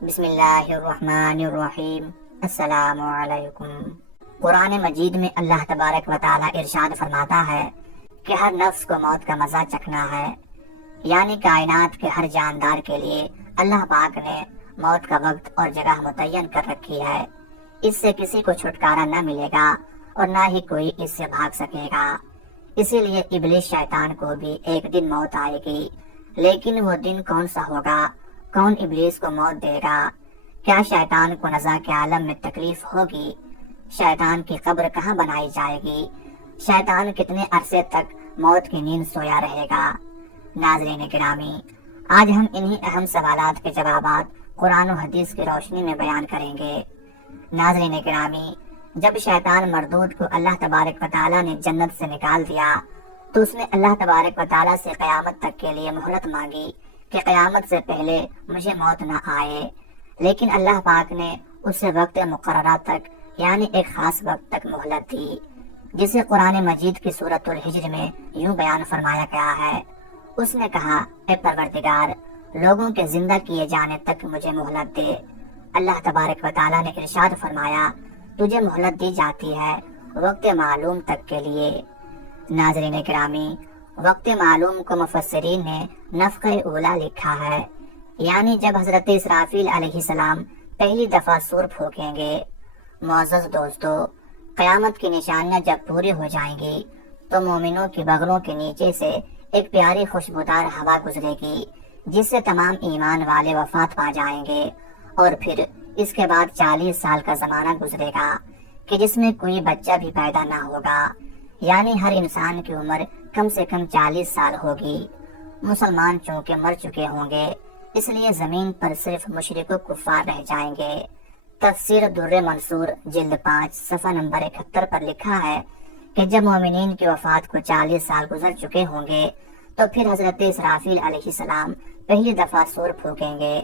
بسم اللہ الرحمن الرحیم۔ السلام علیکم۔ قرآن مجید میں اللہ تبارک و تعالی ارشاد فرماتا ہے کہ ہر نفس کو موت کا مزہ چکھنا ہے، یعنی کائنات کے ہر جاندار کے لیے اللہ پاک نے موت کا وقت اور جگہ متعین کر رکھی ہے۔ اس سے کسی کو چھٹکارا نہ ملے گا اور نہ ہی کوئی اس سے بھاگ سکے گا۔ اسی لیے ابلیس شیطان کو بھی ایک دن موت آئے گی، لیکن وہ دن کون سا ہوگا؟ کون ابلیس کو موت دے گا؟ کیا شیطان کو نزا کے عالم میں تکلیف ہوگی؟ شیطان کی قبر کہاں بنائی جائے گی؟ شیطان کتنے عرصے تک موت کی نیند سویا رہے گا؟ ناظرین گرامی، آج ہم انہی اہم سوالات کے جوابات قرآن و حدیث کی روشنی میں بیان کریں گے۔ ناظرین گرامی، جب شیطان مردود کو اللہ تبارک و تعالیٰ نے جنت سے نکال دیا تو اس نے اللہ تبارک و تعالیٰ سے قیامت تک کے لیے مہلت مانگی کہ قیامت سے پہلے مجھے موت نہ آئے، لیکن اللہ پاک نے اسے وقت مقررہ تک یعنی ایک خاص وقت تک مہلت دی، جسے قرآن مجید کی سورۃ الحجر میں یوں بیان فرمایا گیا ہے۔ اس نے کہا، اے پروردگار، لوگوں کے زندہ کیے جانے تک مجھے مہلت دے۔ اللہ تبارک و تعالیٰ نے ارشاد فرمایا، تجھے مہلت دی جاتی ہے وقت معلوم تک کے لیے۔ ناظرین گرامی، وقت معلوم کو مفسرین نے نفخ اولا لکھا ہے، یعنی جب حضرت اسرافیل علیہ السلام پہلی دفعہ سور پھونکیں گے۔ معزز دوستو، قیامت کی نشانیاں جب پوری ہو جائیں گی تو مومنوں کی بغلوں کے نیچے سے ایک پیاری خوشبودار ہوا گزرے گی، جس سے تمام ایمان والے وفات پا جائیں گے، اور پھر اس کے بعد 40 سال کا زمانہ گزرے گا کہ جس میں کوئی بچہ بھی پیدا نہ ہوگا، یعنی ہر انسان کی عمر کم سے کم 40 سال ہوگی۔ مسلمان چونکہ مر چکے ہوں گے، اس لیے زمین پر صرف مشرک و کفار رہ جائیں گے۔ تفسیر در منصور جلد 5 صفحہ نمبر 71 پر لکھا ہے کہ جب مومنین کی وفات کو 40 سال گزر چکے ہوں گے تو پھر حضرت اسرافیل علیہ السلام پہلی دفعہ سور پھونکیں گے۔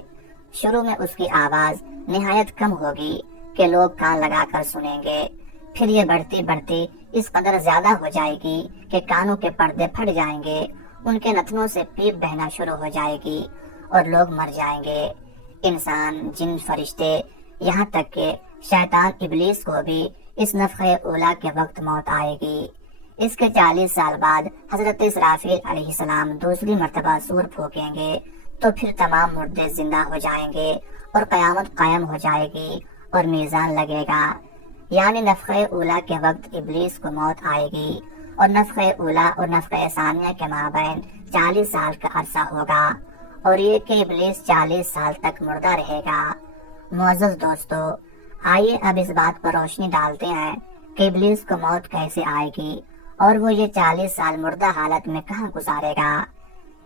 شروع میں اس کی آواز نہایت کم ہوگی کہ لوگ کان لگا کر سنیں گے، پھر یہ بڑھتی بڑھتی اس قدر زیادہ ہو جائے گی کہ کانوں کے پردے پھٹ جائیں گے، ان کے نتنوں سے پیپ بہنا شروع ہو جائے گی اور لوگ مر جائیں گے۔ انسان، جن، فرشتے، یہاں تک کہ شیطان ابلیس کو بھی اس نفخ اولا کے وقت موت آئے گی۔ اس کے 40 سال بعد حضرت اسرافیل علیہ السلام دوسری مرتبہ سور پھونکیں گے تو پھر تمام مردے زندہ ہو جائیں گے اور قیامت قائم ہو جائے گی اور میزان لگے گا، یعنی نفخ اولا کے وقت ابلیس کو موت آئے گی اور نفخ اولا اور نفخ ثانیہ کے مابین 40 سال کا عرصہ ہوگا، اور یہ کہ ابلیس 40 سال تک مردہ رہے گا۔ معزز دوستو، آئیے اب اس بات پر روشنی ڈالتے ہیں کہ ابلیس کو موت کیسے آئے گی اور وہ یہ 40 سال مردہ حالت میں کہاں گزارے گا۔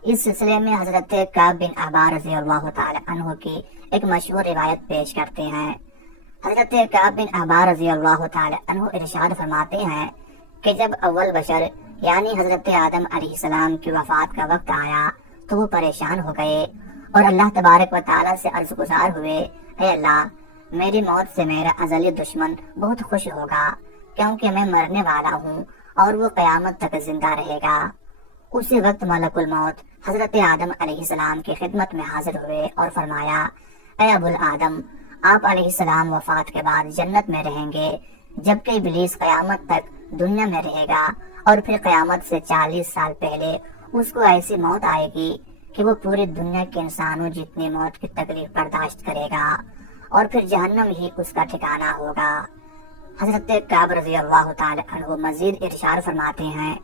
اس سلسلے میں حضرت کعب بن احبار رضی اللہ تعالی عنہ کی ایک مشہور روایت پیش کرتے ہیں۔ حضرت کعب بن احبار رضی اللہ تعالی عنہ ارشاد فرماتے ہیں کہ جب اول بشر یعنی حضرت آدم علیہ السلام کی وفات کا وقت آیا تو وہ پریشان ہو گئے اور اللہ تبارک و تعالیٰ سے عرض گزار ہوئے، اے اللہ، میری موت سے میرا ازلی دشمن بہت خوش ہوگا، کیونکہ میں مرنے والا ہوں اور وہ قیامت تک زندہ رہے گا۔ اسی وقت ملک الموت حضرت آدم علیہ السلام کی خدمت میں حاضر ہوئے اور فرمایا، اے ابو الآدم، آپ علیہ السلام وفات کے بعد جنت میں رہیں گے، جبکہ ابلیس قیامت تک دنیا میں رہے گا، اور پھر قیامت سے 40 سال پہلے اس کو ایسی موت آئے گی کہ وہ پوری دنیا کے انسانوں جتنی موت کی تکلیف برداشت کرے گا، اور پھر جہنم ہی اس کا ٹھکانہ ہوگا۔ حضرت کعب رضی اللہ تعالی عنہ مزید ارشاد فرماتے ہیں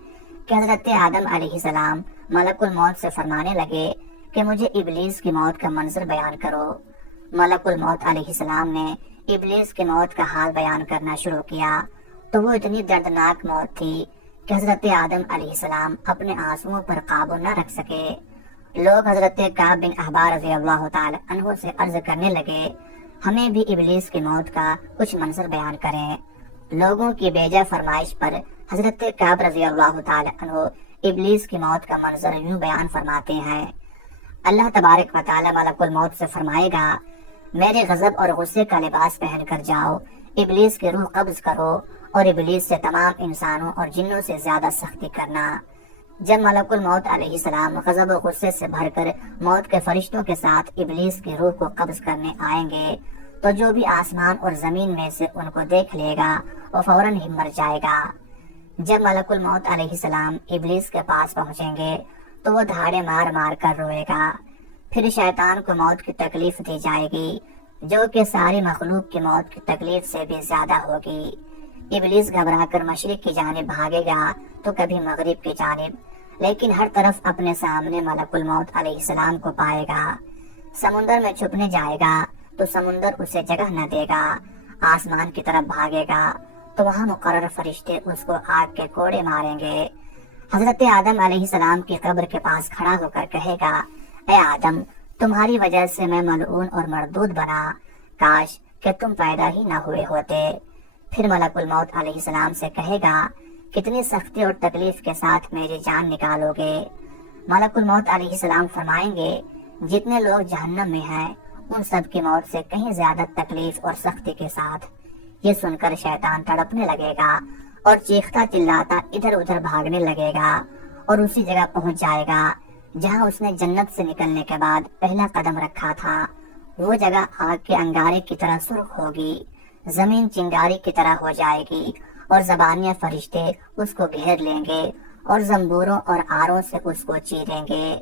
کہ حضرت آدم علیہ السلام ملک الموت سے فرمانے لگے کہ مجھے ابلیس کی موت کا منظر بیان کرو۔ ملک الموت علیہ السلام نے ابلیس کی موت کا حال بیان کرنا شروع کیا تو وہ اتنی دردناک موت تھی کہ حضرت آدم علیہ السلام اپنے آنسوؤں پر قابو نہ رکھ سکے۔ لوگ حضرت کعب بن احبار رضی اللہ تعالی عنہ سے عرض کرنے لگے، ہمیں بھی ابلیس کی موت کا کچھ منظر بیان کریں۔ لوگوں کی بیجا فرمائش پر حضرت کعب رضی اللہ تعالی عنہ ابلیس کی موت کا منظر یوں بیان فرماتے ہیں، اللہ تبارک و تعالی ملک الموت سے فرمائے گا، میرے غضب اور غصے کا لباس پہن کر جاؤ، ابلیس کی روح قبض کرو اور ابلیس سے تمام انسانوں اور جنوں سے زیادہ سختی کرنا۔ جب ملک الموت علیہ السلام غضب و غصے سے بھر کر موت کے فرشتوں کے ساتھ ابلیس کی روح کو قبض کرنے آئیں گے تو جو بھی آسمان اور زمین میں سے ان کو دیکھ لے گا وہ فوراً ہی مر جائے گا۔ جب ملک الموت علیہ السلام ابلیس کے پاس پہنچیں گے تو وہ دھاڑے مار مار کر روئے گا۔ پھر شیطان کو موت کی تکلیف دی جائے گی جو کہ ساری مخلوق کی موت کی تکلیف سے بھی زیادہ ہوگی۔ ابلیس گھبرا کر مشرق کی جانب بھاگے گا تو کبھی مغرب کی جانب، لیکن ہر طرف اپنے سامنے ملک الموت علیہ السلام کو پائے گا۔ سمندر میں چھپنے جائے گا تو سمندر اسے جگہ نہ دے گا۔ آسمان کی طرف بھاگے گا تو وہاں مقرر فرشتے اس کو آگ کے کوڑے ماریں گے۔ حضرت آدم علیہ السلام کی قبر کے پاس کھڑا ہو کر کہے گا، اے آدم، تمہاری وجہ سے میں ملعون اور مردود بنا، کاش کہ تم پیدا ہی نہ ہوئے ہوتے۔ پھر ملک الموت علیہ السلام سے کہے گا، کتنی سختی اور تکلیف کے ساتھ میری جان نکالو گے؟ ملک الموت علیہ السلام فرمائیں گے، جتنے لوگ جہنم میں ہیں ان سب کی موت سے کہیں زیادہ تکلیف اور سختی کے ساتھ۔ یہ سن کر شیطان تڑپنے لگے گا اور چیختا چلاتا ادھر ادھر بھاگنے لگے گا اور اسی جگہ پہنچ جائے گا جہاں اس نے جنت سے نکلنے کے بعد پہلا قدم رکھا تھا۔ وہ جگہ آگ کے انگارے کی طرح سرخ ہوگی، زمین چنگاری کی طرح ہو جائے گی اور زبانیہ فرشتے اس کو گھیر لیں گے اور زنبوروں اور آروں سے اس کو چیریں گے۔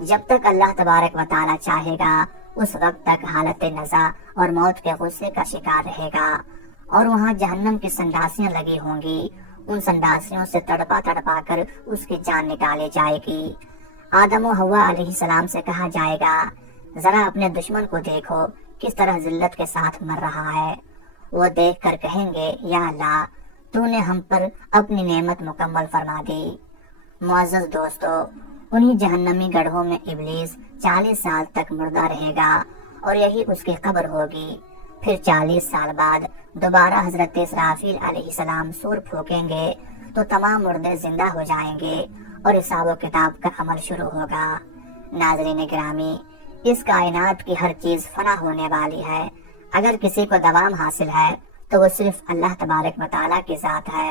جب تک اللہ تبارک و تعالی چاہے گا اس وقت تک حالت نزا اور موت کے غصے کا شکار رہے گا، اور وہاں جہنم کی سنڈاسیاں لگی ہوں گی، ان سنڈاسیوں سے تڑپا تڑپا کر اس کی جان نکالی جائے گی۔ آدم و حوا علیہ السلام سے کہا جائے گا، ذرا اپنے دشمن کو دیکھو کس طرح ذلت کے ساتھ مر رہا ہے۔ وہ دیکھ کر کہیں گے، یا اللہ، تو نے ہم پر اپنی نعمت مکمل فرما دی۔ معزز دوستو، انہی جہنمی گڑھوں میں ابلیس 40 سال تک مردہ رہے گا اور یہی اس کی قبر ہوگی۔ پھر 40 سال بعد دوبارہ حضرت اسرافیل علیہ السلام سور پھونکیں گے تو تمام مردے زندہ ہو جائیں گے اور حساب و کتاب کا عمل شروع ہوگا۔ ناظرین گرامی، اس کائنات کی ہر چیز فنا ہونے والی ہے۔ اگر کسی کو دوام حاصل ہے تو وہ صرف اللہ تبارک و تعالیٰ کی ذات ہے۔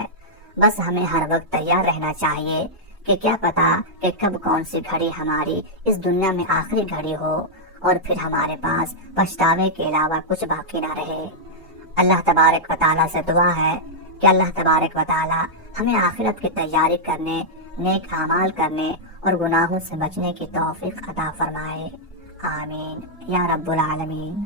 بس ہمیں ہر وقت تیار رہنا چاہیے کہ کیا پتا کہ کب کون سی گھڑی ہماری اس دنیا میں آخری گھڑی ہو اور پھر ہمارے پاس پچھتاوے کے علاوہ کچھ باقی نہ رہے۔ اللہ تبارک و تعالیٰ سے دعا ہے کہ اللہ تبارک و تعالیٰ ہمیں آخرت کی تیاری کرنے، نیک اعمال کرنے اور گناہوں سے بچنے کی توفیق عطا فرمائے۔ آمین یا رب العالمین۔